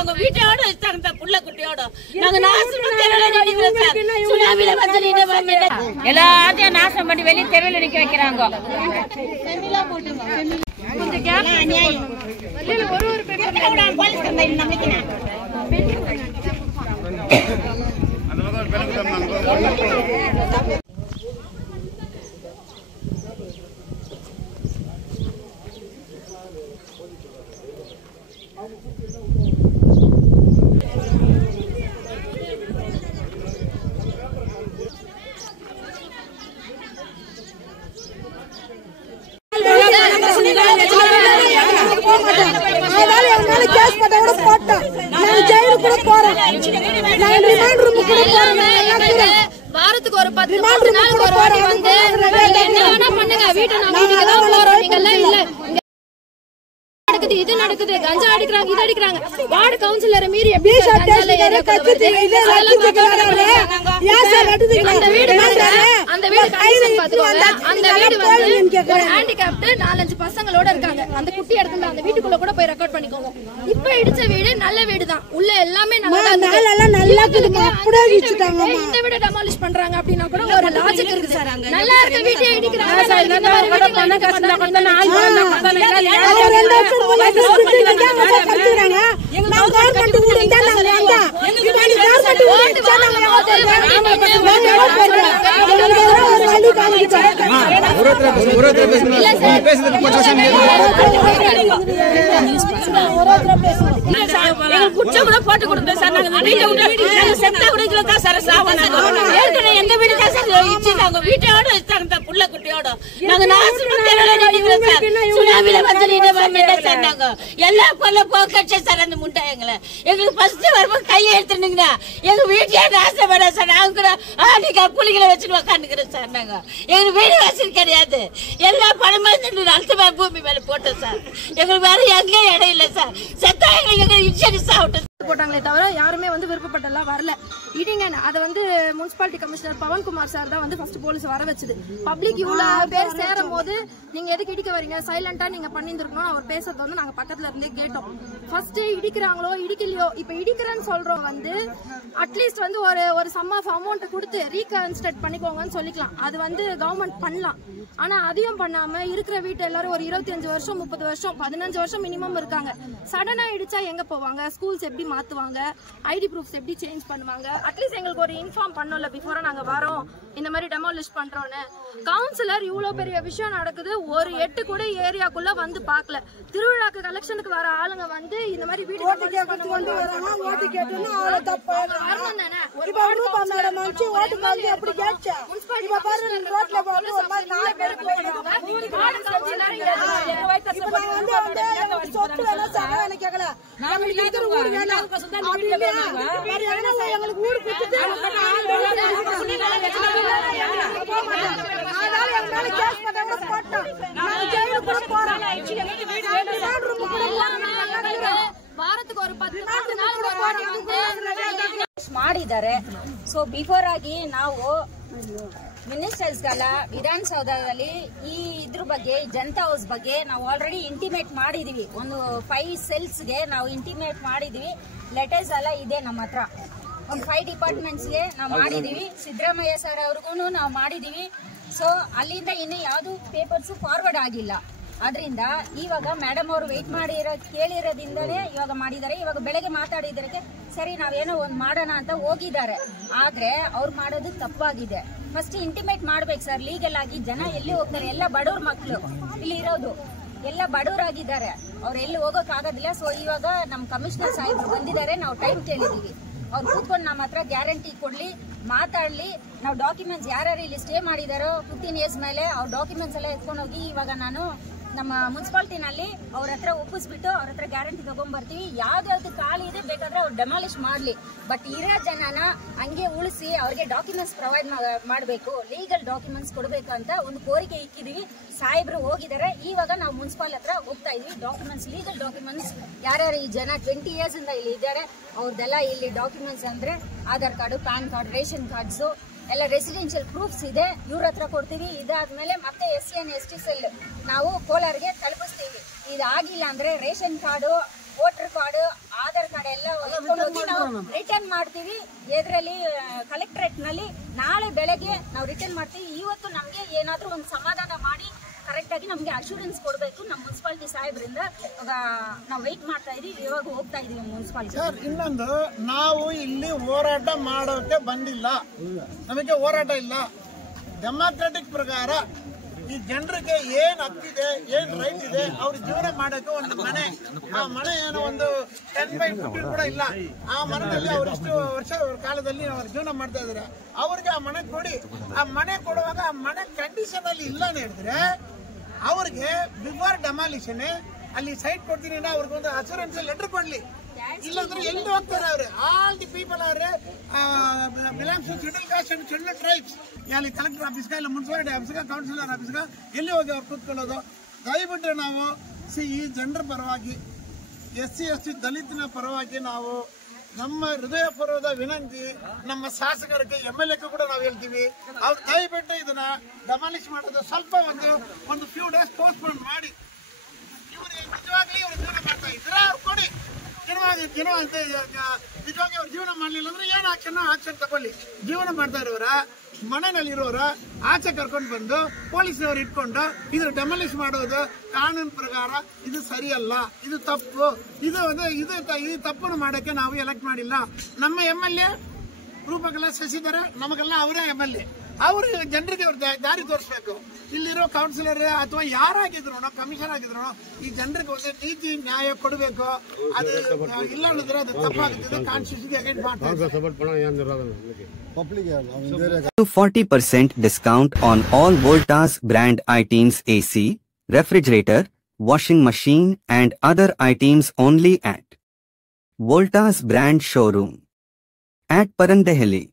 அவங்க வீட்டோட வச்சாங்க புள்ள குட்டியோட. நாங்க நாசமா தெருவுல நிக்கிறோம் சார். சுனாமில வந்து எல்லாத்தையும் நாசம் பண்ணி வெளிய தெருவுல நிக்க வைக்கிறாங்க. செமிலா போட்டுங்க. கொஞ்சம் கேப் அநியாயம். ஒரு பேப்பர்ல போலீஸ் கம்பை நம்பிக்கனா. அந்த மாதிரி பெலக்கு தந்தாங்க. வாரத்துக்கு ஒரு 10 நாள் ஒரு வாட்டி வந்து என்ன வேணா பண்ணுங்க, வீட்டை நான் வீட்டுக்கு தான் போறோம், நீங்க எல்லாம் இல்ல நடக்குது, இது நடக்குது, கஞ்சா அடிக்கிறாங்க, இது அடிக்கிறாங்க. வார்டு கவுன்சிலரை மீறி எப்படி கஞ்சால ஏரியா அந்த வீடு கண்டிஷன் பாத்துக்கோங்க. அந்த வீடு வந்து ஒரு ஹேண்டிகேப்ட் 4-5 பசங்களோட இருக்காங்க. அந்த குட்டி இடத்துல அந்த வீட்டுக்குள்ள கூட போய் ரெக்கார்ட் பண்ணிக்கோங்க. இப்ப இடிச்ச வீடு நல்ல வீடு தான், உள்ள எல்லாமே நல்லா இந்த வீடு டெமாலிஷ் பண்றாங்க அப்படின்னா கூட ஒரு லாஜிக் இருக்குது. நல்லா இருக்க வீட்டை இடிக்கிறாங்க. குச்சை கூட போட்டு கொடுங்க சார். நாங்க செத்த விடுதலை சார் சாவனாங்க. ஏற்கனவே எங்க வீடு தான் சார் இடிச்சிட்டாங்க. வீட்டோட வச்சாங்க புள்ள குட்டியோட. நாங்க நாசமா தெருவுல நிக்கிறோம் சார். சுனாமில வந்து சொன்னாங்க எல்லா கொல்ல போக்கட்சி சார் அந்த முண்டை எங்களை. எங்களுக்கு ஃபர்ஸ்ட் வரும்போது கையை எடுத்துருந்தீங்கன்னா எங்க வீட்டையே நாசப்பட சார். நாங்க கூட ஆடிக்கா புள்ளிகளை வச்சுட்டு உக்காந்துக்கிறோம் சார். நாங்க எங்களுக்கு வீடு வசதி கிடையாது. எல்லா பணமா அழுத்தமா பூமி மேல போட்டோம் சார். எங்களுக்கு வேற எங்கேயும் இடம் இல்லை சார். செத்தா எங்களுக்கு இன்சூரன்ஸ் ஆகட்டும் போட்டாங்களே தவிர யாருமே வந்து விருப்பப்பட்டெல்லாம் வரல. இடிங்க அதை வந்து முனிசிபாலிட்டி கமிஷனர் பவன்குமார் சார் தான் வந்து ஃபர்ஸ்ட் போலீஸ் வர வச்சது. பப்ளிக் இவ்வளவு பேர் சேரும் போது நீங்க எதுக்கு இடிக்க வரீங்க, சைலண்டா நீங்க பண்ணிருக்கணும் அவர் பேசுறது வந்து நாங்க பக்கத்துல இருந்தே கேட்டோம். ஃபர்ஸ்ட் இடிக்கிறாங்களோ இடிக்கலையோ, இப்ப இடிக்கிறேன்னு சொல்றோம் வந்து அட்லீஸ்ட் வந்து ஒரு சம் ஆஃப் அமௌண்ட் கொடுத்து ரீகன்ஸ்ட்ரக்ட் பண்ணிக்கோங்கன்னு சொல்லிக்கலாம். அது வந்து கவர்மெண்ட் பண்ணலாம். ஆனா அதையும் பண்ணாம இருக்கிற வீட்டு எல்லாரும் ஒரு 25 வருஷம் 30 வருஷம் 15 வருஷம் மினிமம் இருக்காங்க. சடனா இடிச்சா எங்க போவாங்க, ஸ்கூல்ஸ் எப்படி மாத்துவாங்க, ஐடி ப்ரூஃப்ஸ் எப்படி சேஞ்ச் பண்ணுவாங்க. அட்லீஸ்ட் எங்களுக்கு ஒரு இன்ஃபார்ம் பண்ணல பிஃபோரா நாங்க வரோம் இந்த மாதிரி டெமாலிஷ் பண்றோம்னு. கவுன்சிலர் இவ்வளவு பெரிய விஷயம் நடக்குது, ஒரு 8 கூட ஏரியாக்குள்ள வந்து பாக்கல. திருவிழாக்கு கலெக்ஷனுக்கு வர ஆளுங்க வந்து இந்த மாதிரி வீடு ஓட்டு கேட்டு வராங்க. ஓட்டு கேட்டுன்னு அவ்வளவு தப்பு வரணும் தானே. ஒரு ரூபா மேடம் வந்து ஓட்டு காலி அப்படி கேட்சா இப்ப பாரு ரோட்ல போறது ஒரு மாதிரி 4 பேர் போயிடுவாங்க. இப்ப நான் வந்து சொத்து வேணும் சக வேணும் கேட்கல. நம்மளுக்கு இருக்கிற ஊர் வேணும் எங்களுக்கு ஊர் கொடுத்துட்டு அதனால எங்க மேல கேஸ் பண்ண போட்டோம். நாங்க ஜெயிலுக்கு கூட போறோம். ವಾರಕ್ಕೆ ಒಂದು 10 ನಾள் ಮಾಡಿದ್ದಾರೆ. ಸೊ ಬಿಫೋರ್ ಆಗಿ ನಾವು ಮಿನಿಸ್ಟರ್ಸ್ ಗಳ ವಿಧಾನಸೌಧದಲ್ಲಿ ಈ ಇದ್ರ ಬಗ್ಗೆ ಜನತಾ ಹೌಸ್ ಬಗ್ಗೆ ನಾವು ಆಲ್ರೆಡಿ ಇಂಟಿಮೇಟ್ ಮಾಡಿದೀವಿ. ಒಂದು 5 ಸೆಲ್ಸ್ ಗೆ ನಾವು ಇಂಟಿಮೇಟ್ ಮಾಡಿದೀವಿ. ಲೆಟರ್ಸ್ ಎಲ್ಲ ಇದೆ ನಮ್ಮ ಹತ್ರ. ಒಂದು 5 ಡಿಪಾರ್ಟ್ಮೆಂಟ್ಸ್ ಗೆ ನಾವು ಮಾಡಿದೀವಿ. ಸಿದ್ದರಾಮಯ್ಯ ಸರ್ ಅವ್ರಿಗೂ ನಾವು ಮಾಡಿದೀವಿ. ಸೊ ಅಲ್ಲಿಂದ ಇನ್ನು ಯಾವುದು ಪೇಪರ್ಸ್ ಫಾರ್ವರ್ಡ್ ಆಗಿಲ್ಲ. ಅದರಿಂದ ಇವಾಗ ಮೇಡಮ್ ಅವರು ವೇಟ್ ಕೇಳಿರೋದ್ರಿಂದಲೇ ಇವಾಗ ಮಾಡಿದ್ದಾರೆ. ಇವಾಗ ಬೆಳಗ್ಗೆ ಮಾತಾಡಿದಕ್ಕೆ ಸರಿ ನಾವೇನೋ ಒಂದು ಮಾಡೋಣ ಅಂತ ಹೋಗಿದ್ದಾರೆ. ಆದ್ರೆ ಅವ್ರು ಮಾಡೋದು ತಪ್ಪಾಗಿದೆ. ಫಸ್ಟ್ ಇಂಟಿಮೇಟ್ ಮಾಡ್ಬೇಕು ಸರ್. ಲೀಗಲ್ ಆಗಿ ಜನ ಎಲ್ಲಿ ಹೋಗ್ತಾರೆ, ಎಲ್ಲ ಬಡವ್ರ ಮಕ್ಕಳು ಇಲ್ಲಿ ಇರೋದು, ಎಲ್ಲ ಬಡವರಾಗಿದ್ದಾರೆ. ಅವ್ರು ಎಲ್ಲಿ ಹೋಗೋಕ್ ಆಗೋದಿಲ್ಲ. ಸೊ ಇವಾಗ ನಮ್ಮ ಕಮಿಷನರ್ ಸಾಹೇಬ್ರು ಬಂದಿದ್ದಾರೆ. ನಾವು ಟೈಮ್ ಕೇಳಿದೀವಿ. ಅವ್ರು ಕೂತ್ಕೊಂಡು ನಮ್ಮ ಹತ್ರ ಗ್ಯಾರಂಟಿ ಕೊಡ್ಲಿ, ಮಾತಾಡ್ಲಿ. ನಾವು ಡಾಕ್ಯುಮೆಂಟ್ಸ್ ಯಾರ್ಯಾರು ಇಲ್ಲಿ ಸ್ಟೇ ಮಾಡಿದಾರೋ 15 ಇಯರ್ಸ್ ಮೇಲೆ ಅವ್ರ ಡಾಕ್ಯುಮೆಂಟ್ಸ್ ಎಲ್ಲ ಎತ್ಕೊಂಡು ಹೋಗಿ ಇವಾಗ ನಾನು ನಮ್ಮ ಮುನ್ಸಿಪಾಲಿಟಿನಲ್ಲಿ ಅವ್ರ ಹತ್ರ ಒಪ್ಪಿಸ್ಬಿಟ್ಟು ಅವ್ರ ಹತ್ರ ಗ್ಯಾರಂಟಿ ತಗೊಂಡ್ಬರ್ತೀವಿ. ಯಾವ್ದಾವ್ದು ಖಾಲಿ ಇದೆ ಬೇಕಾದ್ರೆ ಅವ್ರು ಡೆಮಾಲಿಷ್ ಮಾಡ್ಲಿ. ಬಟ್ ಇರೋ ಜನನ ಹಂಗೆ ಉಳಿಸಿ ಅವ್ರಿಗೆ ಡಾಕ್ಯುಮೆಂಟ್ಸ್ ಪ್ರೊವೈಡ್ ಮಾಡಬೇಕು, ಲೀಗಲ್ ಡಾಕ್ಯುಮೆಂಟ್ಸ್ ಕೊಡಬೇಕು ಅಂತ ಒಂದು ಕೋರಿಕೆ ಇಕ್ಕಿದೀವಿ. ಸಾಹೇಬ್ರು ಹೋಗಿದ್ದಾರೆ. ಇವಾಗ ನಾವು ಮುನ್ಸಿಪಾಲ್ ಹತ್ರ ಹೋಗ್ತಾ ಇದೀವಿ. ಡಾಕ್ಯುಮೆಂಟ್ಸ್, ಲೀಗಲ್ ಡಾಕ್ಯುಮೆಂಟ್ಸ್ ಯಾರ್ಯಾರು ಈ ಜನ 20 ಇಯರ್ಸ್ ಇಂದ ಇಲ್ಲಿ ಇದ್ದಾರೆ ಅವ್ರದ್ದೆಲ್ಲ ಇಲ್ಲಿ ಡಾಕ್ಯುಮೆಂಟ್ಸ್ ಅಂದ್ರೆ Aadhaar card, PAN card, ration cards ಎಲ್ಲ ರೆಸಿಡೆನ್ಷಿಯಲ್ ಪ್ರೂಫ್ಸ್ ಇದೆ. ಇವ್ರ ಹತ್ರ ಕೊಡ್ತೀವಿ. ಇದಾದ್ಮೇಲೆ ಮತ್ತೆ SC and ST ಸೆಲ್ ನಾವು ಕೋಲಾರ್ಗೆ ತಲುಪಿಸ್ತೀವಿ. ಇದಾಗಿಲ್ಲ ಅಂದ್ರೆ ration card, voter card, Aadhaar card ಎಲ್ಲ ರಿಟರ್ನ್ ಮಾಡ್ತೀವಿ. ಇದರಲ್ಲಿ ಕಲೆಕ್ಟರೇಟ್ ನಲ್ಲಿ ನಾಳೆ ಬೆಳಗ್ಗೆ ನಾವು ರಿಟರ್ನ್ ಮಾಡ್ತೀವಿ. ಇವತ್ತು ನಮ್ಗೆ ಏನಾದ್ರೂ ಒಂದು ಸಮಾಧಾನ ಮಾಡಿ ಕರೆಕ್ಟ್ ಆಗಿ ನಮ್ಗೆ ಅಶ್ಯೂರೆನ್ಸ್ ಕೊಡಬೇಕು ನಮ್ಮ ಮುನ್ಸಿಪಾಲಿಟಿ ಸಾಹೇಬ್ರಿಂದ. ನಾವು ವೆಯ್ಟ್ ಮಾಡ್ತಾ ಇದೀವಿ, ಇವಾಗ ಹೋಗ್ತಾ ಇದೀವಿ ಮುನ್ಸಿಪಾಲಿಟಿ. ಸರ್, ಇನ್ನೊಂದು, ನಾವು ಇಲ್ಲಿ ಹೋರಾಟ ಮಾಡೋಕೆ ಬಂದಿಲ್ಲ, ನಮಗೆ ಹೋರಾಟ ಇಲ್ಲ. ಡೆಮಾಕ್ರೆಟಿಕ್ ಪ್ರಕಾರ ಈ ಜನರಿಗೆ ಏನ್ ಹಕ್ಕಿದೆ, ಏನ್ ರೈಟ್ ಇದೆ, ಅವ್ರ ಜೀವನ ಮಾಡೋಕೆ ಒಂದು ಮನೆ, ಆ ಮನೆ ಏನೋ ಒಂದು 10/15 ಕೂಡ ಇಲ್ಲ. ಆ ಮನೆಯಲ್ಲಿ ಅವ್ರು ಇಷ್ಟು ವರ್ಷ ಕಾಲದಲ್ಲಿ ಅವ್ರ ಜೀವನ ಮಾಡ್ತಾ ಇದಾರೆ. ಅವ್ರಿಗೆ ಆ ಮನೆ ಕೊಡಿ. ಆ ಮನೆ ಕೊಡುವಾಗ ಆ ಮನೆ ಕಂಡೀಷನ್ ಅಲ್ಲಿ ಇಲ್ಲ ಅಂತ ಹೇಳಿದ್ರೆ ಅವ್ರಿಗೆ ಬಿಫೋರ್ ಡೆಮಾಲಿಷನ್ ಅಲ್ಲಿ ಸೈಟ್ ಕೊಡ್ತೀನಿ ಅವ್ರಿಗೆ ಒಂದು ಅಶ್ಯೂರೆನ್ಸ್ ಲೆಟರ್ ಕೊಡ್ಲಿ. ಇಲ್ಲಾಂದ್ರೆ ಎಲ್ಲಿ ಹೋಗ್ತಾರೆ ಅವ್ರೆ? ಆಲ್ ದಿ ಪೀಪಲ್ ಅವ್ರೆ belongs to schedule caste and schedule tribes. ಅಲ್ಲಿ ಕಲೆಕ್ಟರ್ ಆಫೀಸ್ಗ, ಇಲ್ಲ ಮುನ್ಸಿಪಾಲಿಟಿ ಆಫೀಸ್ಗ, ಕೌನ್ಸಿಲರ್ ಆಫೀಸ್ಗ ಎಲ್ಲಿ ಹೋಗಿ ಅವ್ರು ಕೂತ್ಕೊಳ್ಳೋದು? ದಯವಿಟ್ಟು ನಾವು ಈ ಜನರ ಪರವಾಗಿ, SC ST ದಲಿತನ ಪರವಾಗಿ ನಾವು ನಮ್ಮ ಹೃದಯಪೂರ್ವದ ವಿನಂತಿ ನಮ್ಮ ಶಾಸಕರಿಗೆ, MLA ಕೂಡ ನಾವು ಹೇಳ್ತೀವಿ, ಅವ್ರು ದಯವಿಟ್ಟು ಇದನ್ನ ಡೆಮಾಲಿಷ್ ಮಾಡೋದು ಸ್ವಲ್ಪ ಒಂದು ಫ್ಯೂ ಡೇಸ್ ಪೋಸ್ಟ್ಪೋನ್ ಮಾಡಿ. ಇವ್ರಿಗೆ ನಿಜವಾಗ್ಲೂ ಇವ್ರು ಜೀವನ ಮಾಡ್ತಾ ಇದ್ರ ಅವ್ರು ಕೊಡಿ. ನಿಜವಾಗಿ ಅವ್ರು ಜೀವನ ಮಾಡ್ಲಿಲ್ಲ ಅಂದ್ರೆ ಏನು ಆಕ್ಷನ್ ತಗೊಳ್ಳಿ. ಜೀವನ ಮಾಡ್ತಾ ಇರೋರ, ಮನೆಯಲ್ಲಿ ಇರೋರ ಆಚೆ ಕರ್ಕೊಂಡು ಬಂದು ಪೊಲೀಸ್ನವ್ರು ಇಟ್ಕೊಂಡು ಇದು ಡೆಮಾಲಿಷ್ ಮಾಡೋದು ಕಾನೂನು ಪ್ರಕಾರ ಇದು ಸರಿಯಲ್ಲ, ಇದು ತಪ್ಪು. ಈ ತಪ್ಪನ್ನು ಮಾಡಕ್ಕೆ ನಾವು ಎಲೆಕ್ಟ್ ಮಾಡಿಲ್ಲ. ನಮ್ಮ MLA ರೂಪಕ್ಕೆಲ್ಲ ಸಸಿದ್ದಾರೆ, ನಮಗೆಲ್ಲ ಅವರೇ MLA. ಅವರು ಜನರಿಗೆ ಅವ್ರ ದಾರಿ ತೋರಿಸ್ಬೇಕು. ಇಲ್ಲಿರೋ ಕೌನ್ಸಿಲರ್ ಅಥವಾ ಯಾರಾಗಿದ್ರು, ಕಮಿಷನರ್ ಆಗಿದ್ರು, ಈ ಜನರಿಗೆ ಒಂದು ನೀತಿ ನ್ಯಾಯ ಕೊಡಬೇಕು. ಅದು ಇಲ್ಲ ಅನ್ನೋದ್ರೆ ಅದು ತಪ್ಪಾಗುತ್ತದೆ. ಕಾನ್ಸ್ಟಿಟ್ಯೂಷನ್ಗೆ ಅಗೇನ್ಸ್ಟ್ ಮಾಡ್ತಾರೆ. 40% discount on all Voltas brand items, AC, refrigerator, washing machine and other items only at Voltas brand showroom at Parandehali.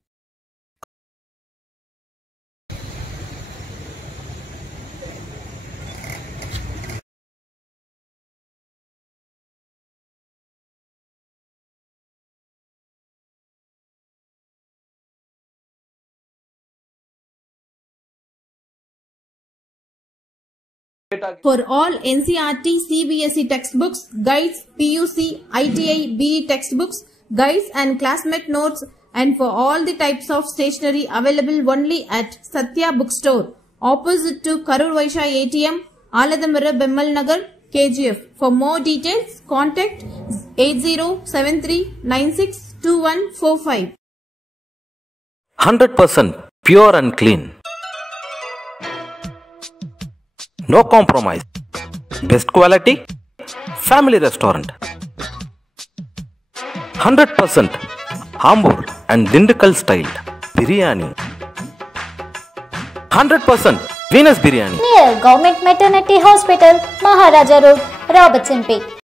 For all NCERT, CBSE textbooks, guides, PUC, ITI, BE textbooks, guides and classmate notes, and for all the types of stationery available only at Satya Bookstore, opposite to Karur Vaishya ATM, Aladamara, Bemmal Nagar, KGF. For more details, contact 8073962145. 100% pure and clean. No compromise. Best quality. Family restaurant. 100% Hamburg and Dindukal style biryani. 100% Venus biryani. Near Government Maternity Hospital, Maharaja Road, Robertson Peak.